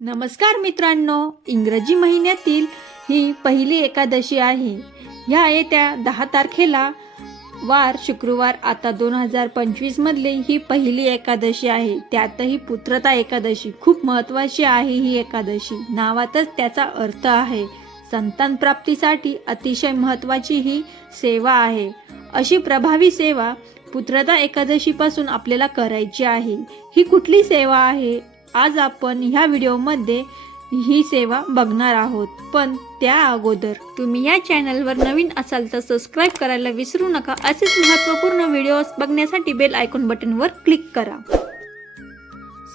नमस्कार मित्रांनो इंग्रजी महिन्यातील ही पहिली एकादशी आहे. ह्या येत्या दहा तारखेला वार शुक्रवार आता दोन हजार पंचवीसमधली ही पहिली एकादशी आहे. त्यातही पुत्रता एकादशी खूप महत्वाची आहे ही एकादशी. नावातच त्याचा अर्थ आहे संतान प्राप्तीसाठी अतिशय महत्वाची ही सेवा आहे. अशी प्रभावी सेवा पुत्रता एकादशीपासून आपल्याला करायची आहे. ही कुठली सेवा आहे? आज आपण ह्या व्हिडिओमध्ये ही सेवा बघणार आहोत. पण त्या अगोदर तुम्ही या चॅनलवर नवीन असाल तर सबस्क्राईब करायला विसरू नका. असेच महत्त्वपूर्ण व्हिडिओज बघण्यासाठी बेल आयकॉन बटनवर क्लिक करा.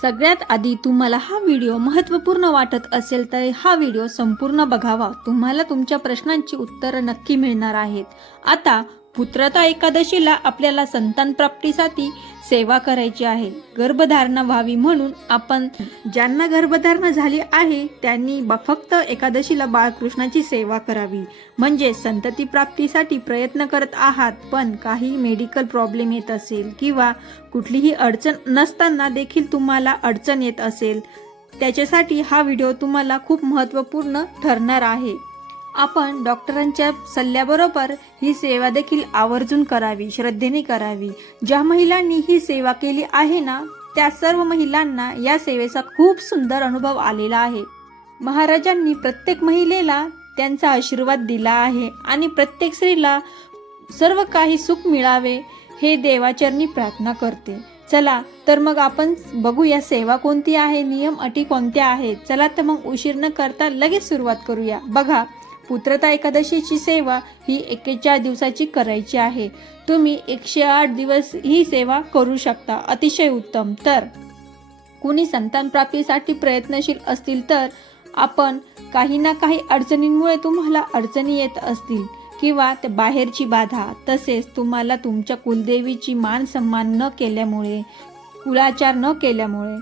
सगळ्यात आधी तुम्हाला हा व्हिडिओ महत्त्वपूर्ण वाटत असेल तर हा व्हिडिओ संपूर्ण बघावा. तुम्हाला तुमच्या प्रश्नांची उत्तरं नक्की मिळणार आहेत. आता पुत्रता एकादशीला आपल्याला संतान प्राप्तीसाठी सेवा करायची आहे. गर्भधारणा व्हावी म्हणून आपण ज्यांना गर्भधारणा झाली आहे त्यांनी ब- फक्त एकादशीला बाळकृष्णाची सेवा करावी. म्हणजे संतती प्राप्तीसाठी प्रयत्न करत आहात पण काही मेडिकल प्रॉब्लेम येत असेल किंवा कुठलीही अडचण नसताना देखील तुम्हाला अडचण येत असेल. त्याच्यासाठी हा व्हिडिओ तुम्हाला खूप महत्त्वपूर्ण ठरणार आहे. आपण डॉक्टरांच्या सल्ल्याबरोबर ही सेवा देखील आवर्जून करावी श्रद्धेने करावी. ज्या महिलांनी ही सेवा केली आहे ना त्या सर्व महिलांना या सेवेचा खूप सुंदर अनुभव आलेला आहे. महाराजांनी प्रत्येक महिलेला त्यांचा आशीर्वाद दिला आहे आणि प्रत्येक स्त्रीला सर्व काही सुख मिळावे हे देवाचरणी प्रार्थना करते. चला तर मग आपण बघूया सेवा कोणती आहे नियम अटी कोणत्या आहेत. चला तर मग उशीर न करता लगेच सुरुवात करूया. बघा पुत्रता एकादशीची सेवा ही एकेचाळ दिवसाची करायची आहे. तुम्ही एकशे आठ दिवस ही सेवा करू शकता. अतिशय उत्तम. तर कुणी संतान प्राप्तीसाठी प्रयत्नशील असतील तर आपण काही ना काही अडचणींमुळे तुम्हाला अडचणी येत असतील किंवा ते बाहेरची बाधा तसेच तुम्हाला तुमच्या कुलदेवीची मान सन्मान न केल्यामुळे कुळाचार न केल्यामुळे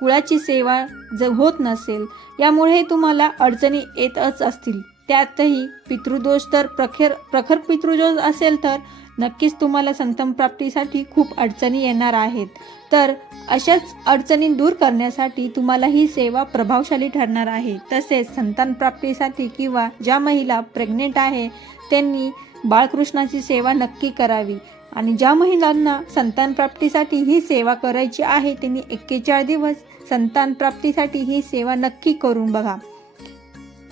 कुळाची सेवा जर होत नसेल यामुळे तुम्हाला अडचणी येतच असतील. त्यातही पितृदोष तर प्रखर प्रखर पितृदोष असेल तर नक्कीच तुम्हाला संतम प्राप्तीसाठी खूप अडचणी येणार आहेत. तर अशाच अडचणी दूर करण्यासाठी तुम्हाला ही सेवा प्रभावशाली ठरणार आहे. तसेच संतान प्राप्तीसाठी किंवा ज्या महिला प्रेग्नेंट आहे त्यांनी बाळकृष्णाची सेवा नक्की करावी. आणि ज्या महिलांना संतान प्राप्तीसाठी ही सेवा करायची आहे त्यांनी एक्केचाळीस दिवस संतान प्राप्तीसाठी ही सेवा नक्की करून बघा.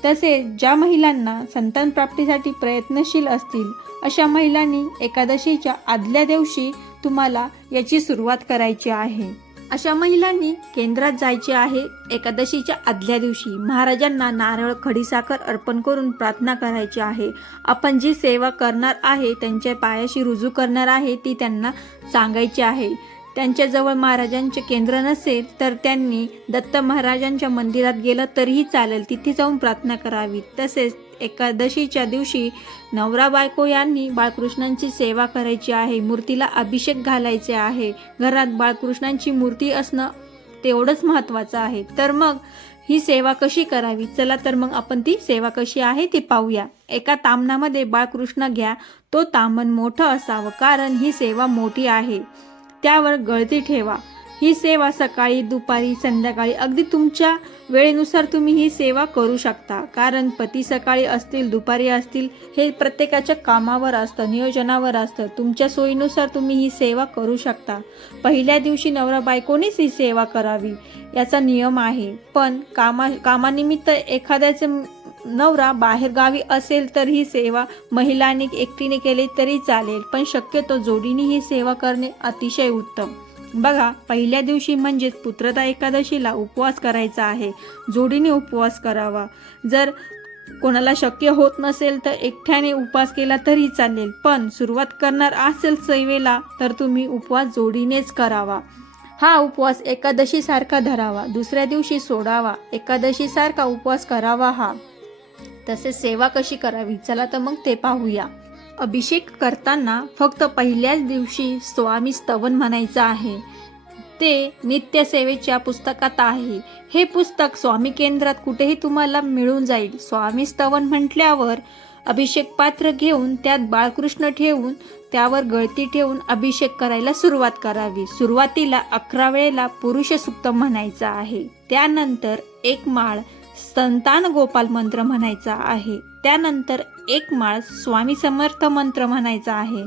तसेच ज्या महिलांना संतान प्राप्तीसाठी प्रयत्नशील असतील अशा महिलांनी एकादशीच्या आदल्या दिवशी तुम्हाला याची सुरुवात करायची आहे. अशा महिलांनी केंद्रात जायचे आहे. एकादशीच्या आदल्या दिवशी महाराजांना नारळ खडीसाखर अर्पण करून प्रार्थना करायची आहे. आपण जी सेवा करणार आहे त्यांच्या पायाशी रुजू करणार आहे ती त्यांना सांगायची आहे. त्यांच्याजवळ महाराजांचे केंद्र नसेल तर त्यांनी दत्त महाराजांच्या मंदिरात गेलं तरीही चालेल. तिथे जाऊन प्रार्थना करावी. तसेच एकादशीच्या दिवशी नवरा बायको यांनी बाळकृष्णांची सेवा करायची आहे. मूर्तीला अभिषेक घालायचे आहे. घरात बाळकृष्णांची मूर्ती असणं तेवढंच महत्त्वाचं आहे. तर मग ही सेवा कशी करावी? चला तर मग आपण ती सेवा कशी आहे ती पाहूया. एका तामनामध्ये बाळकृष्ण घ्या. तो तामन मोठं असावं कारण ही सेवा मोठी आहे. त्यावर गळती ठेवा. ही सेवा सकाळी दुपारी संध्याकाळी अगदी तुमच्या वेळेनुसार तुम्ही ही सेवा करू शकता. कारण पती सकाळी असतील दुपारी असतील हे प्रत्येकाच्या कामावर असतं नियोजनावर असतं. तुमच्या सोयीनुसार तुम्ही ही सेवा करू शकता. पहिल्या दिवशी नवरा बायकोनीच ही सेवा करावी याचा नियम आहे. पण कामा कामानिमित्त एखाद्याचे नवरा बाहेरगावी असेल तर ही सेवा महिलांनी एकटीने केली तरी चालेल पण शक्यतो जोडीने ही सेवा करणे अतिशय उत्तम. बघा पहिल्या दिवशी म्हणजेच पुत्रता एकादशीला उपवास करायचा आहे. जोडीने उपवास करावा. जर कोणाला शक्य होत नसेल तर एकट्याने उपवास केला तरी चालेल पण सुरुवात करणार असेल सेवेला तर तुम्ही उपवास जोडीनेच करावा. हा उपवास एकादशीसारखा धरावा. दुसऱ्या दिवशी सोडावा. एकादशीसारखा उपवास करावा हा. तसेच सेवा कशी करावी? चला तर मग ते पाहूया. अभिषेक करताना फक्त पहिल्याच दिवशी स्वामी स्तवन म्हणायचं आहे. ते नित्यसेवेच्या पुस्तकात आहे. हे पुस्तक स्वामी केंद्रात कुठेही तुम्हाला मिळून जाईल. स्वामी स्तवन म्हटल्यावर अभिषेक पात्र घेऊन त्यात बाळकृष्ण ठेवून त्यावर गळती ठेवून अभिषेक करायला सुरुवात करावी. सुरुवातीला अकरा वेळेला पुरुष सुक्त म्हणायचा आहे. त्यानंतर एक माळ संतान गोपाल मंत्र म्हणायचा आहे. त्यानंतर एक माळ स्वामी समर्थ मंत्र म्हणायचा आहे.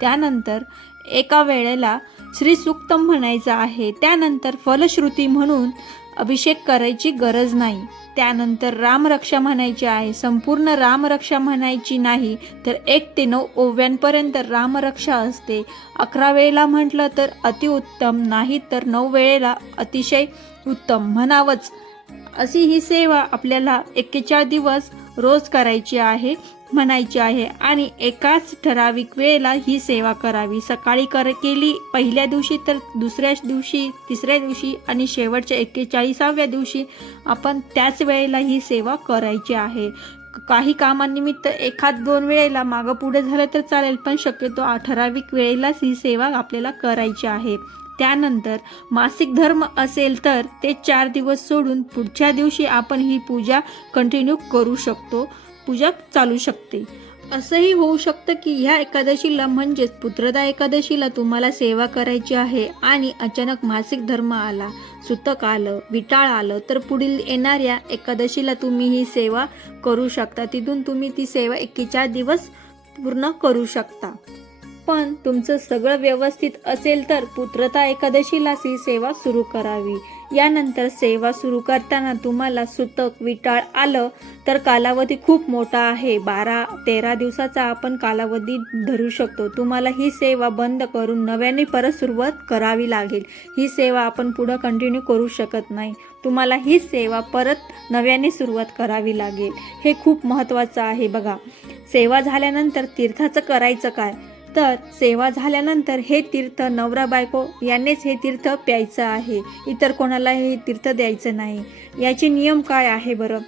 त्यानंतर एका वेळेला श्री सुक्तम म्हणायचं आहे. त्यानंतर फलश्रुती म्हणून अभिषेक करायची गरज नाही. त्यानंतर रामरक्षा म्हणायची आहे. संपूर्ण रामरक्षा म्हणायची नाही तर एक ते नऊ ओव्यांपर्यंत रामरक्षा असते. अकरा वेळेला म्हटलं तर अतिउत्तम नाही तर नऊ वेळेला अतिशय उत्तम म्हणावंच. अशी ही सेवा आपल्याला एक्केचाळीस दिवस रोज करायची आहे म्हणायची आहे. आणि एकाच ठराविक वेळेला ही सेवा करावी. सकाळी कर केली पहिल्या दिवशी तर दुसऱ्या दिवशी तिसऱ्या दिवशी आणि शेवटच्या एक्केचाळीसाव्या दिवशी आपण त्याच वेळेला ही सेवा करायची आहे. काही कामानिमित्त एखाद दोन वेळेला मागं पुढे झालं तर चालेल पण शक्यतो ठराविक वेळेलाच ही सेवा आपल्याला करायची आहे. त्यानंतर मासिक धर्म असेल तर ते चार दिवस सोडून पुढच्या दिवशी आपण ही पूजा कंटिन्यू करू शकतो पूजा चालू शकते. असंही होऊ शकतं की ह्या एकादशीला म्हणजेच पुत्रदा एकादशीला तुम्हाला सेवा करायची आहे आणि अचानक मासिक धर्म आला सुतक आलं विटाळ आलं तर पुढील येणाऱ्या एकादशीला तुम्ही ही सेवा करू शकता. तिथून तुम्ही ती सेवा एकेचार दिवस पूर्ण करू शकता. पण तुमचं सगळं व्यवस्थित असेल तर पुत्रता एकादशीलाच ही सेवा सुरू करावी. यानंतर सेवा सुरू करताना तुम्हाला सुतक विटाळ आलं तर कालावधी खूप मोठा आहे. बारा तेरा दिवसाचा आपण कालावधी धरू शकतो. तुम्हाला ही सेवा बंद करून नव्याने परत सुरुवात करावी लागेल. ही सेवा आपण पुढं कंटिन्यू करू शकत नाही. तुम्हाला ही सेवा परत नव्याने सुरुवात करावी लागेल. हे खूप महत्त्वाचं आहे बघा. सेवा झाल्यानंतर तीर्थाचं करायचं काय? तर सेवा झाल्यानंतर हे तीर्थ नवरा बायको यांनीच हे तीर्थ प्यायचं आहे. इतर कोणाला हे तीर्थ द्यायचं नाही. याचे नियम काय आहे बरं?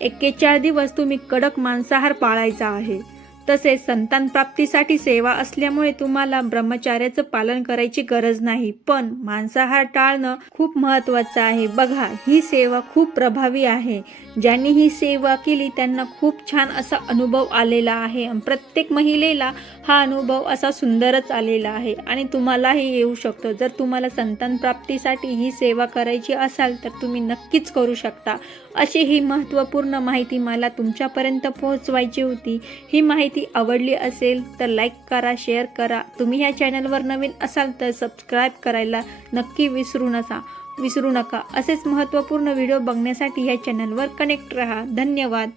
एक्केचाळीस दिवस तुम्ही कडक मांसाहार पाळायचा आहे. तसेच संतान प्राप्तीसाठी सेवा असल्यामुळे तुम्हाला ब्रह्मचार्याचं पालन करायची गरज नाही. पण मांसाहार टाळणं खूप महत्त्वाचं आहे. बघा ही सेवा खूप प्रभावी आहे. ज्यांनी ही सेवा केली त्यांना खूप छान असा अनुभव आलेला आहे. प्रत्येक महिलेला हा अनुभव असा सुंदरच आलेला आहे. आणि तुम्हालाही येऊ शकतो. जर तुम्हाला संतान प्राप्तीसाठी ही सेवा करायची असाल तर तुम्ही नक्कीच करू शकता. अशी ही महत्त्वपूर्ण माहिती मला तुमच्यापर्यंत पोहोचवायची होती. ही माहिती आवडली असेल तर लाईक करा शेअर करा. तुम्ही ह्या चॅनलवर नवीन असाल तर सबस्क्राईब करायला नक्की विसरू नका विसरू नका. असेच महत्त्वपूर्ण व्हिडिओ बघण्यासाठी ह्या चॅनलवर कनेक्ट रहा. धन्यवाद.